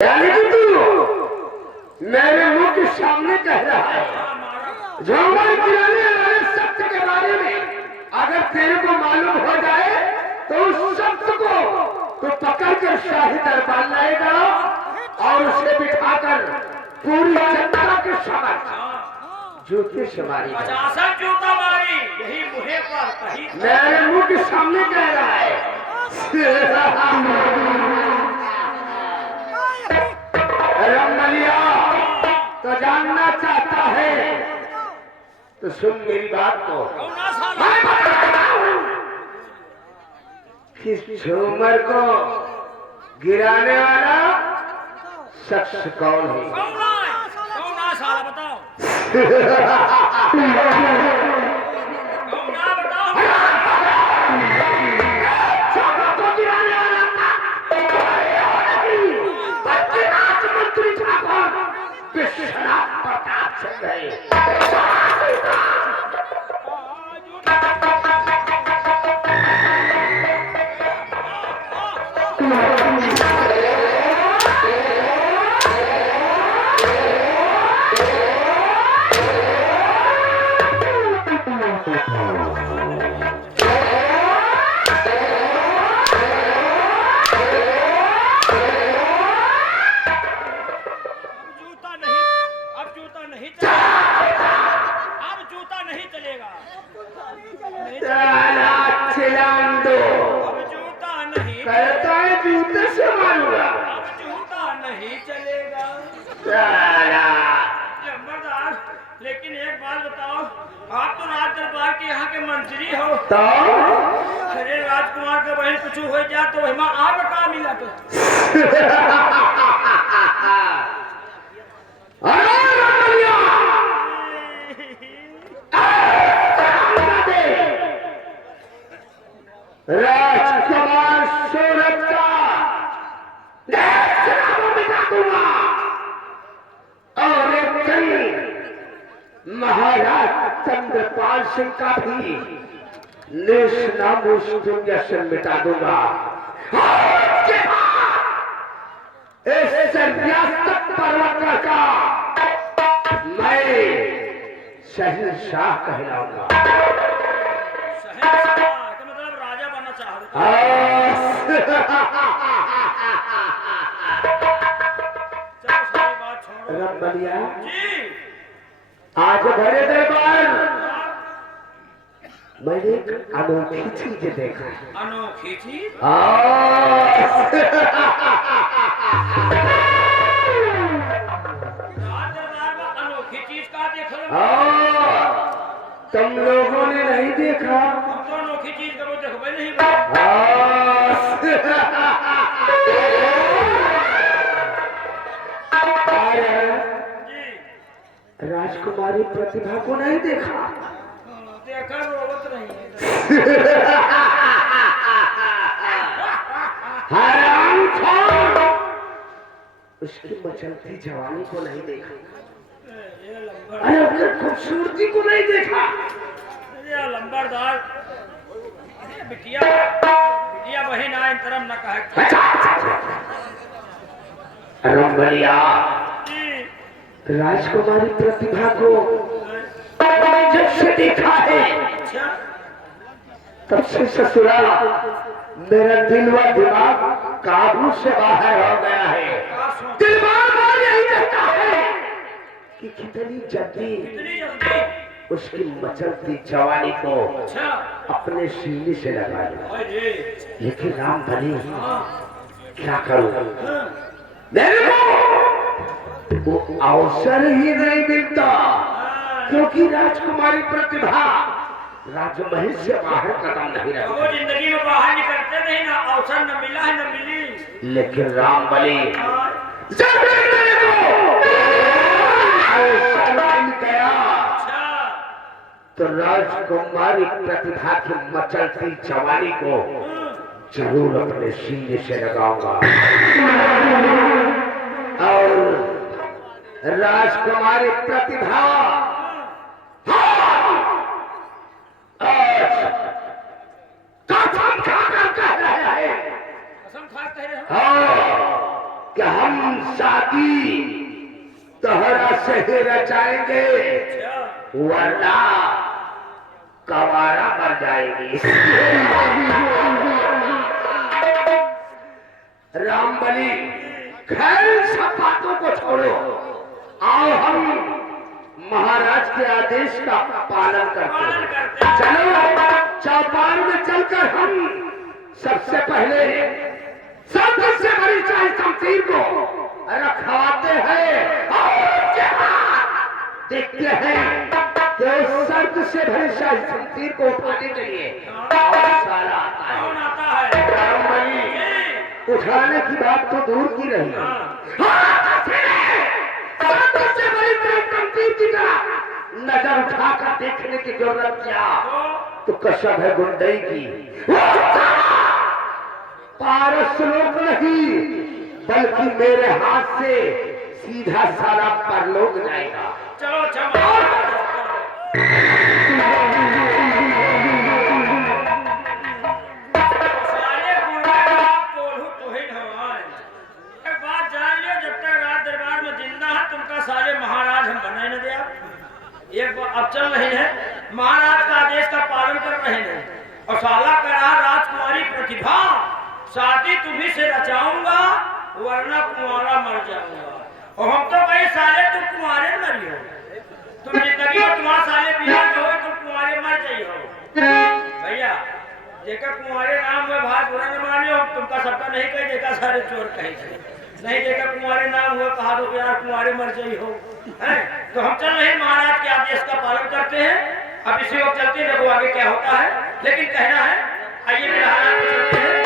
यानी कि तू मेरे मुंह के सामने कह रहा है झोंगर गिराने वाले शब्द के बारे में अगर तेरे को मालूम हो जाए तो उस शब्द को तो पकड़ कर शाही दरबार लाएगा और उसे बिठाकर पूरी जनता के समक्ष जूते से मारी जूता मारी यही मुहे पर कहीं मेरे मुंह के सामने कह रहा है। रमलिया तो जानना चाहता है तो सुन मेरी बात को। मैं बताता हूं किस झूमर को गिराने वाला शख्स कौन है। कौन साला बताओ प्रताप चल रहे लेकिन एक बात बताओ, आप तो राज दरबार के यहाँ के मंत्री हो तो अरे राजकुमार का बहन कुछ हो जाए तो वही आप का मिला तो राजकुमार सूरज का मिटा दूंगा और महाराज चंद्रपाल सिंह का भी निष्नामुष्टुंजन मिटा दूंगा। इस पर्वत का मैं शहंशाह कहलाऊंगा। मतलब राजा बनना चाह रहे रमलिया आज बड़े दरबार मैंने एक अनोखी चीज देखा। अनोखी चीज अनोखी चीज का देख तुम लोगों ने नहीं देखा। हम तो अनोखी चीज करो देखो नहीं राजकुमारी प्रतिभा को नहीं देखा। देखा रोवत नहीं है हराम खोर उसकी मचलती जवानी को नहीं देखा। अरे उसकी खूबसूरती को नहीं देखा। लंबरदार बिटिया बिटिया बहन आए तरम न कहे रमलिया राजकुमारी प्रतिभा को जब से देखा है तब से ससुराल मेरा दिल व दिमाग काबू से बाहर हो गया है। दिमाग यही कहता है कि कितनी जल्दी उसकी मचलती जवानी को अपने सीने से लगा ले। लेकिन राम बली क्या करूं मेरे को वो अवसर ही नहीं मिलता क्योंकि राजकुमारी प्रतिभा राजमहल से बाहर कदम नहीं रखती। वो जिंदगी में बाहर निकलते नहीं ना अवसर न मिला है न मिली। लेकिन राम बली जब मेरे को अवसर मिल गया तो राजकुमारी प्रतिभा की मचलती जवानी को जरूर अपने सीने से लगाऊंगा और राजकुमारी प्रतिभा कसम खा कर कह रहे हैं कि हम शादी तोहरा से ही रचाएंगे, वरना कवारा मर जाएगी। रामबली, खैर सब बातों को छोड़ो, आओ हम महाराज के आदेश का पालन करते हैं। चलो चौपाल में चलकर हम सबसे पहले सबसे बड़ी चाय शमशीर को रखवाते हैं और देखते हैं कि उस शर्त से भरी शाही शमशीर को उठाने के लिए साला आता है। रामबली, उठाने की बात तो दूर की रही, सबसे बड़ी चाय शमशीर की तरह नजर उठाकर देखने की जरूरत क्या, तो कसम है गुंडई की, पारस लोक नहीं बल्कि मेरे हाथ से सीधा साला परलोक जाएगा। चलो चलो साले गुंडे आप कोल्हू तोहिन हवाए। एक बात जान लियो, जब तक राज दरबार में जिंदा है तुमका साले महाराज हम बनाए न दिया। एक बात अब चल रही है, महाराज का आदेश का पालन कर रहे हैं और साला कह रहा राजकुमारी प्रतिभा शादी तुम्ही से रचाऊंगा, वरना कुंवारा मर जाऊंगा। और हम तो भाई साले तुम कुंवारे मरी हो, तुम जिंदगी में तुम्हारा साले बिहार में हो तुम कुंवारे मर जाई हो। भैया देखा कुंवारे नाम हुए भाई बुरा न मानियो, तुमका सबका नहीं कही, देखा सारे चोर कहे नहीं, देखा कुंवारे नाम हुए कहा दो यार कुंवारे मर जाई हो। तो हम चल रहे महाराज के आदेश का पालन करते हैं। अब इसी वक्त चलते हैं, देखो आगे क्या होता है, लेकिन कहना है आइए मेरे हालात पे चलते हैं।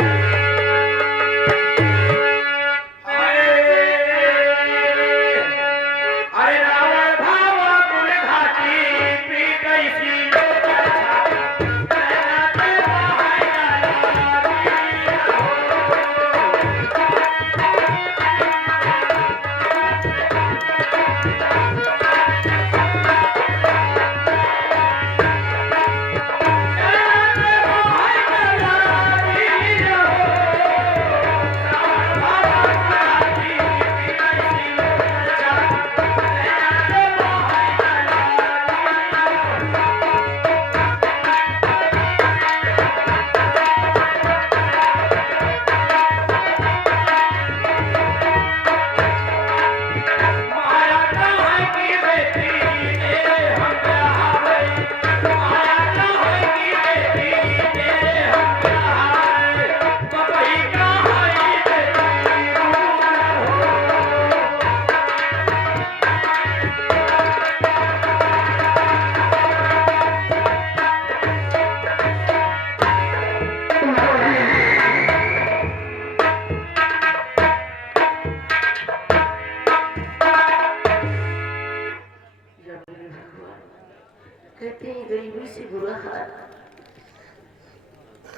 कहते हैं गरीबी से बुरा हाल,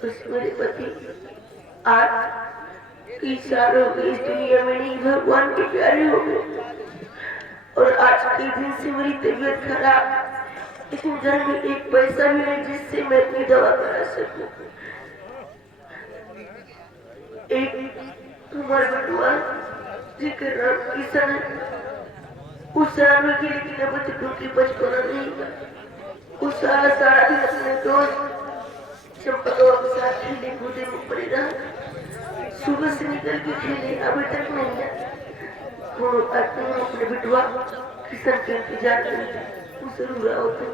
उस मेरे पति आज कई साल हो गए इस दुनिया में नहीं, भगवान के प्यारे हो गए और आज के दिन से मेरी तबीयत खराब, लेकिन घर में एक पैसा भी नहीं जिससे मैं अपनी दवा करा सकूं। एक हमारे बटुआ जिक्र नाम किसान है, उस साल में के लेकिन अब तक उनकी बचपना नहीं, उस साल सारा दिन अपने दोस्त चंपकवा के साथ खेले कूदे में पड़े रहा, सुबह से निकल के खेले अभी तक नहीं है। अपने बिटवा किसान के इंतजार करते उसे रुआ होते।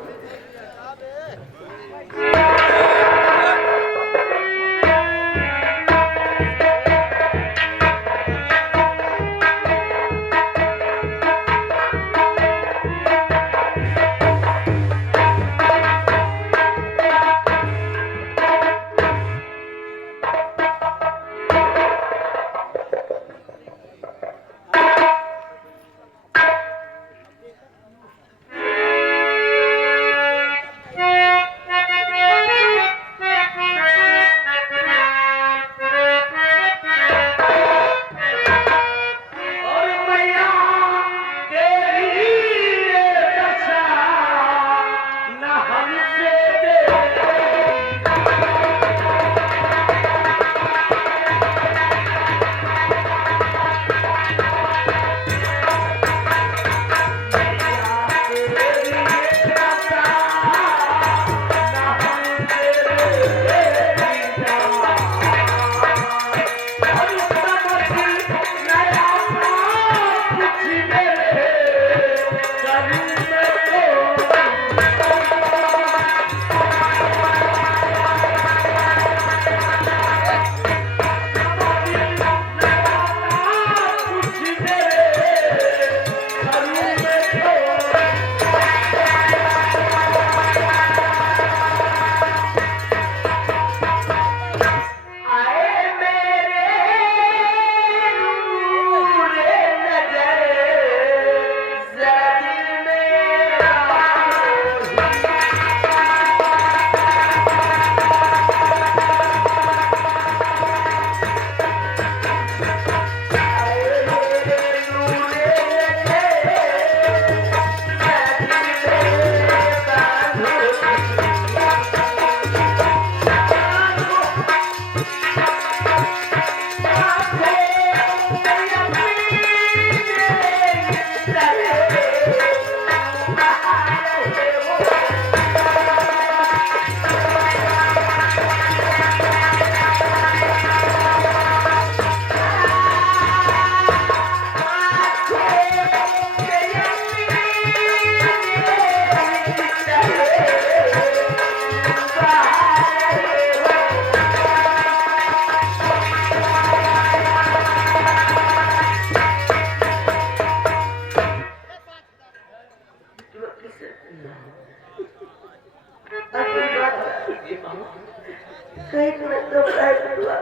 घबराए बटुआ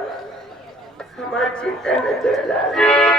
हमारी चिंता न कर लाल